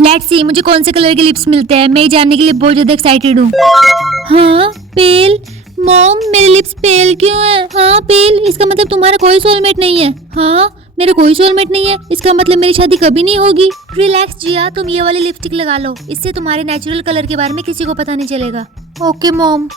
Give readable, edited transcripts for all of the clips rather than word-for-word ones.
Let's see मुझे कौन से कलर के लिप्स मिलते हैं। मैं ये जानने के लिए बहुत ज्यादा एक्साइटेड हूँ। हाँ पेल, मॉम मेरे लिप्स पेल क्यों है? हाँ पेल, इसका मतलब तुम्हारा कोई सोलमेट नहीं है। हाँ मेरा कोई सोलमेट नहीं है, इसका मतलब मेरी शादी कभी नहीं होगी। रिलैक्स जिया, तुम ये वाली लिपस्टिक लगा लो, इससे तुम्हारे नेचुरल कलर के बारे में किसी को पता नहीं चलेगा। Okay mom.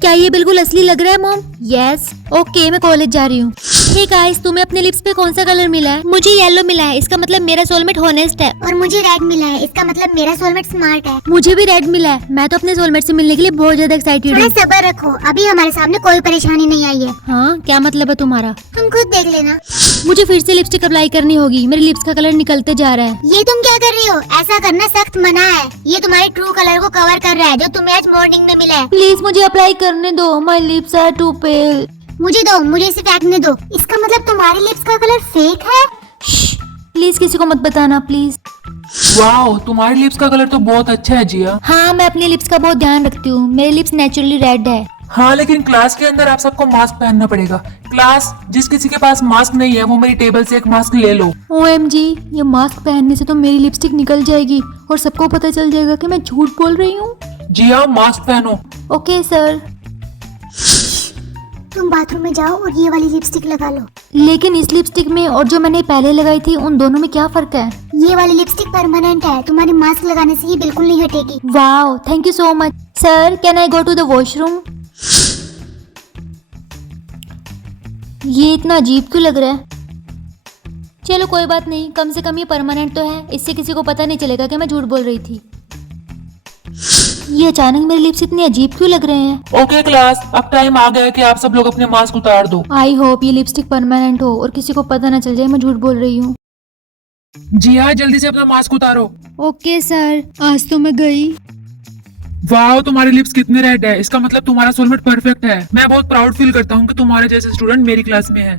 क्या ये बिल्कुल असली लग रहा है मॉम? यस। ओके मैं कॉलेज जा रही हूँ। हे गाइस, तुम्हें अपने लिप्स पे कौन सा कलर मिला है? मुझे येलो मिला है, इसका मतलब मेरा सोलमेट हॉनेस्ट है। और मुझे रेड मिला है, इसका मतलब मेरा सोलमेट स्मार्ट है। मुझे भी रेड मिला है। मैं तो अपने सोलमेट से मिलने के लिए बहुत ज्यादा एक्साइटेड थोड़ा हूँ। सब्र रखो, अभी हमारे सामने कोई परेशानी नहीं आई है। हाँ क्या मतलब है तुम्हारा? तुम खुद देख लेना। मुझे फिर से लिपस्टिक अप्लाई करनी होगी, मेरे लिप्स का कलर निकलते जा रहा है। ये तुम क्या कर रही हो? ऐसा करना सख्त मना है। ये तुम्हारे ट्रू कलर को कवर कर रहा है जो तुम्हें आज मॉर्निंग में मिला है। प्लीज मुझे अप्लाई करने दो, माय लिप्स आर टू पेल। मुझे दो, मुझे इसे फेंकने दो। इसका मतलब तुम्हारे लिप्स का कलर फेक है। प्लीज किसी को मत बताना प्लीज। वाओ, तुम्हारे लिप्स का कलर तो बहुत अच्छा है जिया। हाँ मैं अपने लिप्स का बहुत ध्यान रखती हूँ, मेरे लिप्स नेचुरली रेड है। हाँ लेकिन क्लास के अंदर आप सबको मास्क पहनना पड़ेगा। क्लास, जिस किसी के पास मास्क नहीं है वो मेरी टेबल से एक मास्क ले लो। OMG, ये मास्क पहनने से तो मेरी लिपस्टिक निकल जाएगी और सबको पता चल जाएगा कि मैं झूठ बोल रही हूँ। जिया मास्क पहनो। Okay sir. तुम बाथरूम में जाओ और ये वाली लिपस्टिक लगा लो। लेकिन इस लिपस्टिक में और जो मैंने पहले लगाई थी उन दोनों में क्या फर्क है? ये वाली लिपस्टिक परमानेंट है, तुम्हारे मास्क लगाने से ये बिल्कुल नहीं हटेगी। Wow thank you so much. Sir can I go to the washroom? ये इतना अजीब क्यों लग रहा है? चलो कोई बात नहीं, कम से कम ये परमानेंट तो है, इससे किसी को पता नहीं चलेगा कि मैं झूठ बोल रही थी। ये अचानक मेरे लिप्स इतने अजीब क्यों लग रहे हैं? ओके क्लास, अब टाइम आ गया है कि आप सब लोग अपने मास्क उतार दो। आई होप ये लिपस्टिक परमानेंट हो और किसी को पता ना चल जाए मैं झूठ बोल रही हूँ। जिया जल्दी से अपना मास्क उतारो। ओके सर, आज तो मैं गई। वाओ, तुम्हारे लिप्स कितने रेड है, इसका मतलब तुम्हारा सोलमेट परफेक्ट है। मैं बहुत प्राउड फील करता हूँ कि तुम्हारे जैसे स्टूडेंट मेरी क्लास में है।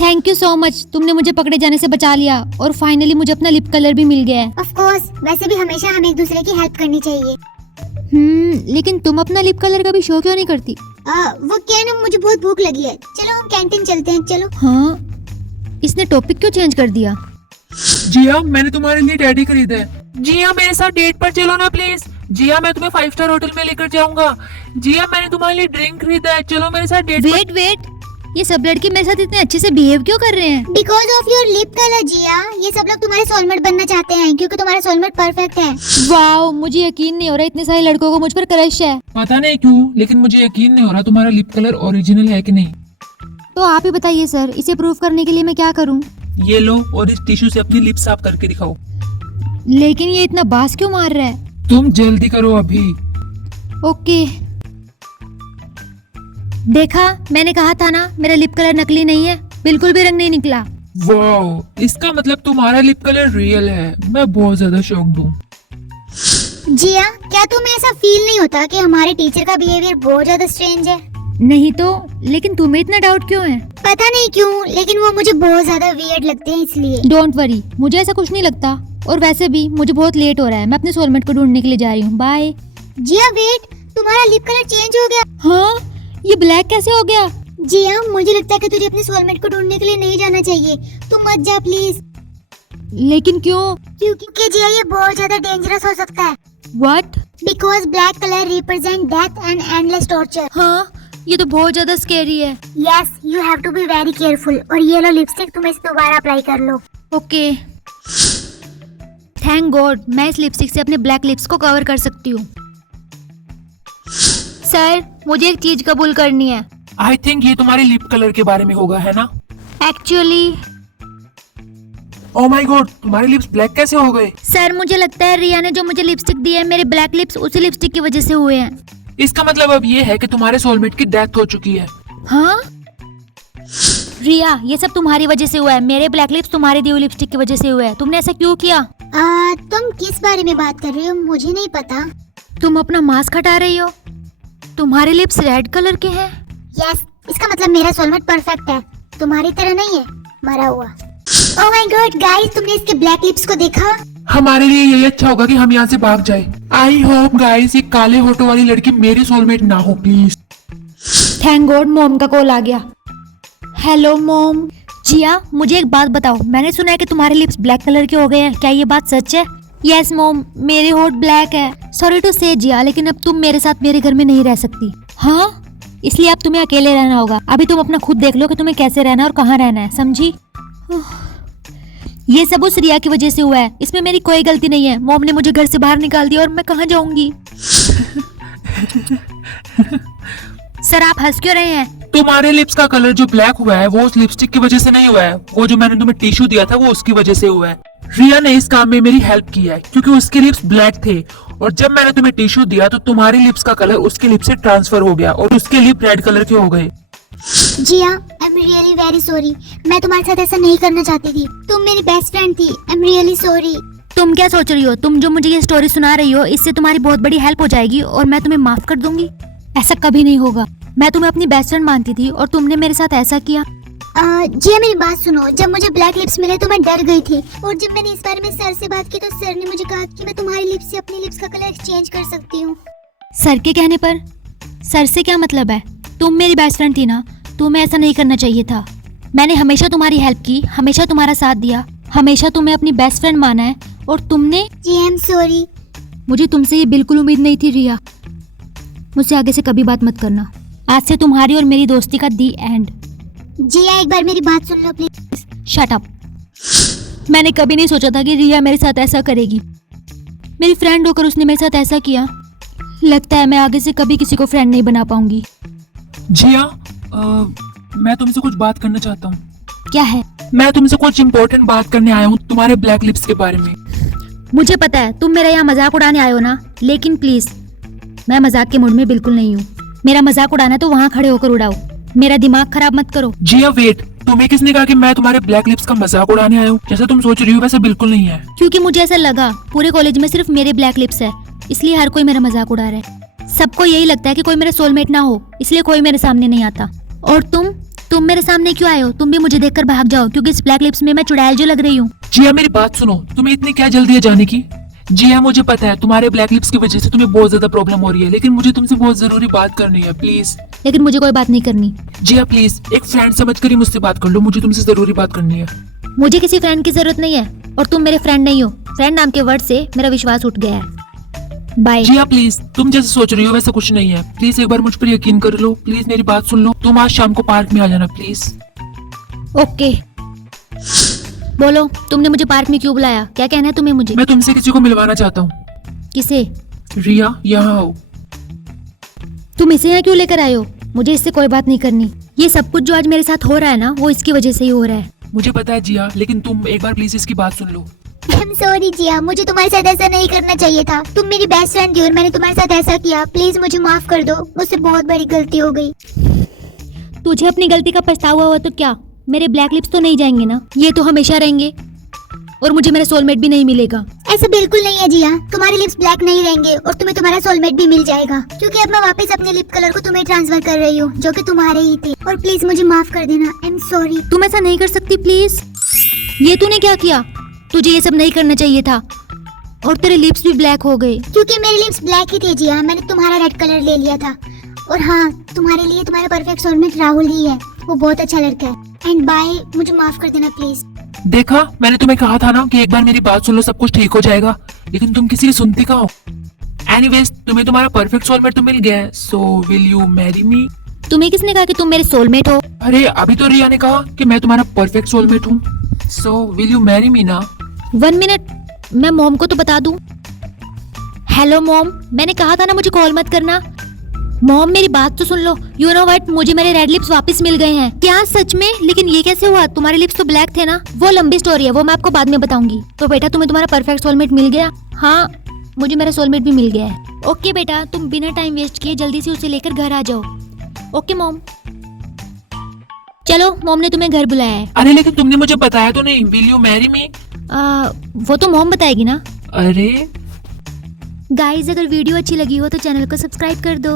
थैंक यू सो मच, तुमने मुझे पकड़े जाने से बचा लिया और फाइनली मुझे अपना लिप कलर भी मिल गया है। ऑफ कोर्स, वैसे भी हमेशा हमें एक दूसरे की हेल्प करनी चाहिए। लेकिन तुम अपना लिप कलर का भी शो क्यों नहीं करती? वो क्या ना, मुझे बहुत भूख लगी है। चलो हम कैंटीन चलते हैं, चलो। हाँ इसने टॉपिक क्यों चेंज कर दिया? जिया मैंने तुम्हारे लिए डैडी खरीदा है। जिया मेरे साथ डेट पर चलो ना प्लीज। जिया मैं तुम्हें 5 स्टार होटल में लेकर जाऊंगा। जिया मैंने तुम्हारे लिए ड्रिंक खरीदा है, चलो मेरे साथ डेट पर। वेट, ये सब लड़के मेरे साथ इतने अच्छे से बिहेव क्यों कर रहे हैं? Because of your lip colour Jiya, ये सब लोग तुम्हारे सोलमेट बनना चाहते हैं क्योंकि तुम्हारा सोलमेट परफेक्ट है। वाओ मुझे यकीन नहीं हो रहा इतने सारे लड़कों को मुझ पर क्रश है। पता नहीं क्यों लेकिन मुझे यकीन नहीं हो रहा तुम्हारा लिप कलर ओरिजिनल है कि नहीं। तो आप ही बताइए सर, इसे प्रूव करने के लिए मैं क्या करूं? ये लो और इस टिश्यू से अपनी लिप साफ करके दिखाओ। लेकिन ये इतना बास क्यों मार रहा है? तुम जल्दी करो अभी। ओके, देखा मैंने कहा था ना मेरा लिप कलर नकली नहीं है, बिल्कुल भी रंग नहीं निकला। वाओ, इसका मतलब तुम्हारा लिप कलर रियल है। मैं बहुत ज्यादा शॉक्ड हूँ। जिया, क्या तुम्हें ऐसा फील नहीं होता कि हमारे टीचर का बिहेवियर बहुत ज्यादा स्ट्रेंज है? नहीं तो, लेकिन तुम्हें इतना डाउट क्यों है? पता नहीं क्यों, लेकिन वो मुझे बहुत ज्यादा वियर्ड लगते हैं इसलिए। डोंट वरी, मुझे ऐसा कुछ नहीं लगता। और वैसे भी मुझे बहुत लेट हो रहा है, मैं अपने सोलमेट को ढूंढने के लिए जा रही हूँ। बाय। जिया वेट, तुम्हारा लिप कलर चेंज हो गया। हाँ ये ब्लैक कैसे हो गया? जिया मुझे लगता है कि तुझे अपने सोलमेट को ढूंढने के लिए नहीं जाना चाहिए। तुम मत जा प्लीज। लेकिन क्यों? क्योंकि जिया ये बहुत ज्यादा डेंजरस हो सकता है। What? Because black colour represent death and endless torture. हाँ ये तो बहुत ज्यादा स्कैरी है। Yes, you have to be very careful. और ये लो लिपस्टिक, तुम इसे दोबारा अप्लाई कर लो। ओके, थैंक गॉड मैं इस लिपस्टिक से अपने ब्लैक लिप्स को कवर कर सकती हूँ। सर मुझे एक चीज कबूल करनी है। आई थिंक ये तुम्हारे लिप कलर के बारे में होगा, है ना? एक्चुअली ओह माय गॉड, तुम्हारे लिप्स ब्लैक कैसे हो गए? सर मुझे लगता है रिया ने जो मुझे लिपस्टिक दी है, मेरे ब्लैक लिप्स उसी लिपस्टिक की वजह से हुए हैं। इसका मतलब अब ये है कि तुम्हारे सोलमेट की डेथ हो चुकी है। हाँ रिया, ये सब तुम्हारी वजह से हुआ है। मेरे ब्लैक लिप्स तुम्हारे दी हुई लिपस्टिक की वजह से हुए हैं। तुमने ऐसा क्यों किया? तुम किस बारे में बात कर रही हो? मुझे नहीं पता। तुम अपना मास्क हटा रही हो, तुम्हारे लिप्स रेड कलर के हैं। यस, इसका मतलब मेरा सोलमेट परफेक्ट है, तुम्हारी तरह नहीं है मरा हुआ। ओह माय गॉड गाइस, तुमने इसके ब्लैक लिप्स को देखा? हमारे लिए यही अच्छा होगा कि हम यहाँ से भाग जाए। आई होप गाइस ये काले होठों वाली लड़की मेरी सोलमेट ना हो प्लीज। थैंक गॉड मॉम का कॉल आ गया। Hello mom. जिया मुझे एक बात बताओ, मैंने सुना है कि तुम्हारे लिप्स ब्लैक कलर के हो गए हैं, क्या ये बात सच है? यस मॉम, मेरे होठ ब्लैक है। सॉरी टू से जिया, लेकिन अब तुम मेरे साथ मेरे घर में नहीं रह सकती। हाँ, इसलिए अब तुम्हें अकेले रहना होगा। अभी तुम अपना खुद देख लो कि तुम्हें कैसे रहना है और कहाँ रहना है, समझी? ये सब उस रिया की वजह से हुआ है, इसमें मेरी कोई गलती नहीं है। मॉम ने मुझे घर से बाहर निकाल दिया और मैं कहाँ जाऊंगी? सर आप हंस क्यों रहे हैं? तुम्हारे लिप्स का कलर जो ब्लैक हुआ है वो उस लिपस्टिक की वजह से नहीं हुआ है, वो जो मैंने तुम्हें टिश्यू दिया था वो उसकी वजह से हुआ है। रिया ने इस काम में मेरी हेल्प की है क्योंकि उसके लिप्स ब्लैक थे और जब मैंने तुम्हें टिश्यू दिया तो तुम्हारे लिप्स का कलर उसके लिप से ट्रांसफर हो गया और उसके लिप रेड कलर के हो गए। Jiya, I am really very sorry. मैं तुम्हारे साथ ऐसा नहीं करना चाहती थी। तुम मेरी बेस्ट फ्रेंड थी। आई एम रियली सॉरी। तुम क्या सोच रही हो? तुम जो मुझे ये स्टोरी सुना रही हो इससे तुम्हारी बहुत बड़ी हेल्प हो जाएगी और मैं तुम्हें माफ कर दूंगी? ऐसा कभी नहीं होगा। मैं तुम्हें अपनी बेस्ट फ्रेंड मानती थी और तुमने मेरे साथ ऐसा किया। जिया मेरी बात सुनो। जब मुझे ब्लैक लिप्स मिले तो मैं डर गई थी और जब मैंने इस बारे में सर से बात की तो सर ने मुझे कहा कि मैं तुम्हारी लिप्स से अपनी लिप्स का कलर एक्सचेंज कर सकती हूँ। सर के कहने पर? सर से क्या मतलब है? तुम मेरी बेस्ट फ्रेंड थी ना, तुम्हें ऐसा नहीं करना चाहिए था। मैंने हमेशा तुम्हारी हेल्प की, हमेशा तुम्हारा साथ दिया, हमेशा तुम्हें अपनी बेस्ट फ्रेंड माना है और तुमने। जी आई एम सॉरी। मुझे तुमसे ये बिल्कुल उम्मीद नहीं थी रिया। मुझसे आगे से कभी बात मत करना। आज से तुम्हारी और मेरी दोस्ती का दी एंड। जिया एक बार मेरी बात सुन लो प्लीज। Shut up. मैंने कभी नहीं सोचा था कि रिया मेरे साथ ऐसा करेगी। मेरी फ्रेंड होकर उसने मेरे साथ ऐसा किया। लगता है मैं आगे से कभी किसी को फ्रेंड नहीं बना पाऊंगी। जिया, मैं तुमसे कुछ बात करना चाहता हूँ। क्या है? मैं तुमसे कुछ इम्पोर्टेंट बात करने आया हूँ तुम्हारे ब्लैक लिप्स के बारे में। मुझे पता है तुम मेरा यहाँ मजाक उड़ाने आए हो ना, लेकिन प्लीज मैं मजाक के मूड में बिल्कुल नहीं हूँ। मेरा मजाक उड़ाना है तो वहाँ खड़े होकर उड़ाओ, मेरा दिमाग खराब मत करो। जिया वेट, तुम्हें किसने कहा कि मैं तुम्हारे ब्लैक लिप्स का मजाक उड़ाने आया हूँ? जैसा तुम सोच रही हो वैसा बिल्कुल नहीं है। क्योंकि मुझे ऐसा लगा पूरे कॉलेज में सिर्फ मेरे ब्लैक लिप्स है, इसलिए हर कोई मेरा मजाक उड़ा रहा है। सबको यही लगता है कि कोई मेरा सोलमेट ना हो, इसलिए कोई मेरे सामने नहीं आता। और तुम मेरे सामने क्यों आए हो? तुम भी मुझे देखकर भाग जाओ क्योंकि इस ब्लैक लिप्स में मैं चुड़ैल जो लग रही हूँ। जिया मेरी बात सुनो, तुम्हें इतनी क्या जल्दी है जाने की? जिया मुझे पता है तुम्हारे ब्लैक लिप्स की वजह से तुम्हें बहुत ज्यादा प्रॉब्लम हो रही है, लेकिन मुझे तुमसे बहुत जरूरी बात करनी है प्लीज। लेकिन मुझे कोई बात नहीं करनी। जिया प्लीज एक फ्रेंड समझकर ही मुझसे बात कर लो, मुझे तुमसे जरूरी बात करनी है। मुझे किसी फ्रेंड की जरूरत नहीं है और तुम मेरे फ्रेंड नहीं हो। फ्रेंड नाम के वर्ड से मेरा विश्वास उठ गया है। बाय। जिया प्लीज, तुम जैसे सोच रही हो वैसा कुछ नहीं है। प्लीज एक बार मुझ पर यकीन कर लो, प्लीज मेरी बात सुन लो। तुम आज शाम को पार्क में आ जाना प्लीज। ओके, बोलो तुमने मुझे पार्क में क्यों बुलाया? क्या कहना है तुम्हें मुझे? मैं तुमसे किसी को मिलवाना चाहता हूँ। किसे? रिया यहाँ आओ। तुम इसे यहाँ क्यों लेकर आए हो? मुझे इससे कोई बात नहीं करनी। ये सब कुछ जो आज मेरे साथ हो रहा है ना, वो इसकी वजह से ही हो रहा है। मुझे पता है जिया, लेकिन तुम एक बार प्लीज इसकी बात सुन लो। आई एम सॉरी जिया, मुझे तुम्हारे साथ ऐसा नहीं करना चाहिए था। तुम मेरी बेस्ट फ्रेंड थी और मैंने तुम्हारे साथ ऐसा किया। प्लीज मुझे माफ कर दो, मुझसे बहुत बड़ी गलती हो गई। तुझे अपनी गलती का पछतावा हुआ तो क्या? मेरे ब्लैक लिप्स तो नहीं जाएंगे ना? ये तो हमेशा रहेंगे और मुझे मेरा सोलमेट भी नहीं मिलेगा। ऐसा बिल्कुल नहीं है जिया, तुम्हारे लिप्स ब्लैक नहीं रहेंगे और तुम्हें तुम्हारा सोलमेट भी मिल जाएगा, क्योंकि अब मैं वापस अपने लिप कलर को तुम्हें ट्रांसफर कर रही हूँ जो कि तुम्हारे ही थे। और प्लीज मुझे माफ कर देना। I am sorry. तुम ऐसा नहीं कर सकती प्लीज। ये तूने क्या किया? तुझे ये सब नहीं करना चाहिए था और तेरे लिप्स भी ब्लैक हो गए। क्योंकि मेरे लिप्स ब्लैक ही थे जिया, मैंने तुम्हारा रेड कलर ले लिया था। और हाँ, तुम्हारे लिए तुम्हारा परफेक्ट सोलमेट राहुल ही है, वो बहुत अच्छा लड़का है। एंड बाय, मुझे माफ कर देना प्लीज। देखा, मैंने तुम्हें कहा था ना कि एक बार मेरी बात सुन लो, सब कुछ ठीक हो जाएगा, लेकिन तुम किसी की सुनती कहाँ हो? एनीवेज, तुम्हें तुम्हारा परफेक्ट सोलमेट तो मिल गया है, so will you marry me? तुम्हें किसने कहा कि तुम मेरे सोलमेट हो? अरे अभी तो रिया ने कहा कि मैं तुम्हारा परफेक्ट सोलमेट हूँ, so will you marry me ना? 1 मिनट, मैं मॉम को तो बता दूं। हेलो मॉम, मैंने कहा था ना मुझे कॉल मत करना। मॉम मेरी बात तो सुन लो। यू नो व्हाट, मुझे मेरे रेड लिप्स वापस मिल गए हैं। क्या सच में? लेकिन ये कैसे हुआ? तुम्हारे लिप्स तो ब्लैक थे ना। वो लंबी स्टोरी है, वो मैं आपको बाद में बताऊंगी। तो बेटा तुम्हें तुम्हारा परफेक्ट सोलमेट मिल गया? हाँ, मुझे मेरा सोलमेट भी मिल गया है। ओके बेटा, तुम बिना टाइम वेस्ट किए जल्दी से उसे लेकर घर आ जाओ। Okay mom. चलो, मॉम ने तुम्हें घर बुलाया है। अरे लेकिन तुमने मुझे बताया तो नहीं, विल यू मैरी मी? वो तो मॉम बताएगी ना। अरे गाइस, अगर वीडियो अच्छी लगी हो तो चैनल को सब्सक्राइब कर दो।